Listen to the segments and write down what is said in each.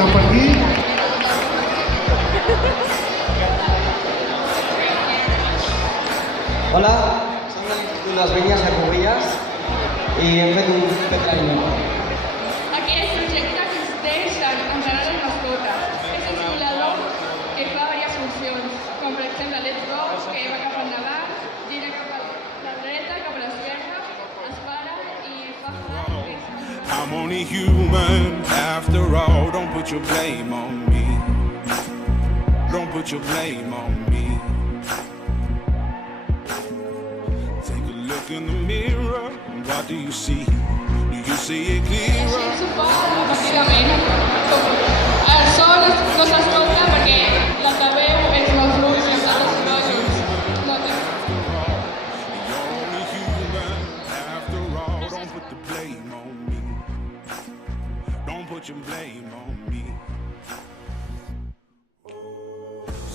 Cap per aquí. Hola, som de l'Institut Les Vinyes de Cubelles i hem fet un petralino. Aquest projecte consisteix en entrenar les mascotes. És un simulador que fa diverses funcions, com per exemple Let's Go, que va cap endavant, gira cap a la dreta, cap a l'esquerra, es para i fa flash. I'm only human after all. Don't put your blame on me. Don't put your blame on me. Take a look in the mirror. What do you see? Do you see it clearer? Així s'ho fa repetidament. El so no s'escolta perquè l'altaveu és molt fluix i els altres no té. You're only human after all. Don't put the blame on me. Don't put your blame on me.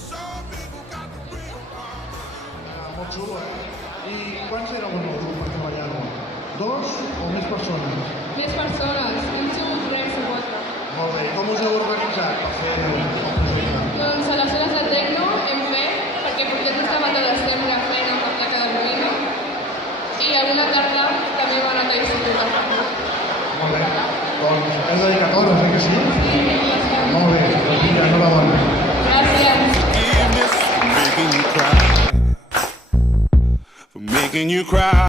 Some people got the real Molt xulo, I quants éreu en el grup per treballar-ho? 2 o més persones? Més persones, hem sigut 3 o 4. Molt bé, i com us heu organitzat per fer el projecte? Doncs a les hores de tecno hem fet, perquè portem des de banda de setembre fent amb la placa de Molina, i alguna tarda també van anar a l'institut. Molt bé, doncs heu dedicat hores, que sí? Sí, les fem. Molt bé, doncs mira, enhorabona. Gràcies. forgiveness for making you cry. For making you cry.